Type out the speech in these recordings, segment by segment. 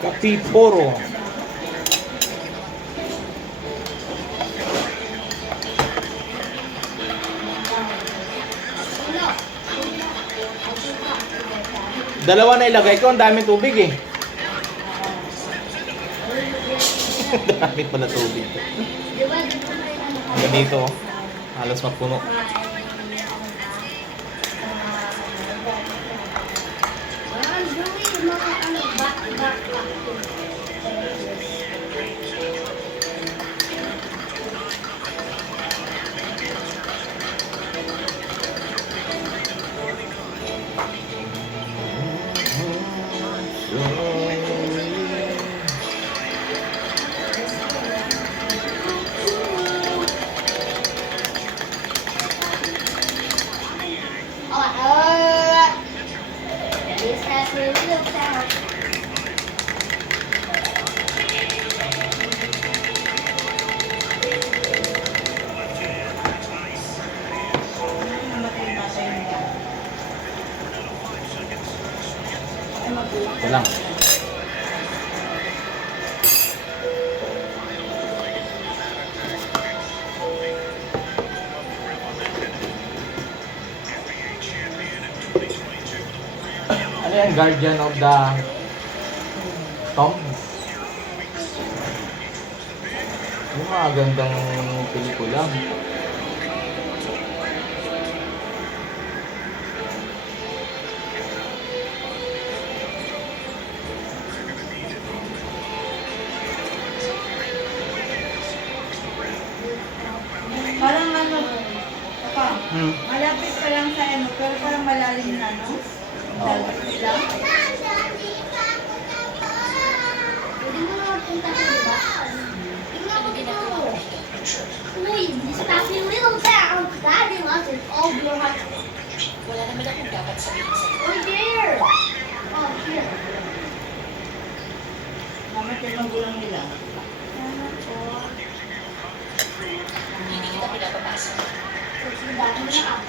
Kapiporo. Dalawa na ilagay ko, ang daming tubig eh. Dami pala tubig. Hanggang dito, halos magpuno. Ito lang. Ano yan? Guardian of the Tomb? Yung mga gandang pelikula. Parang ano, papa, malapit pa lang sa ano, pero parang malalim na, no? Dagat nila. Pwede mo naman punta sa iba. Tingnan mo dito. Uy, this happy little town. Daddy loves it. All your heart. Wala naman akong dapat sabihin sa'yo. Oh, there. Oh, here. Namatay magulang nila. Ano po? Hindi kita pinapapasok. Kasi dati na ako.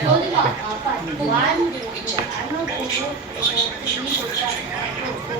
Oh, di ba? Apat. One, Biruin siya. ano po? 3, 4, 5,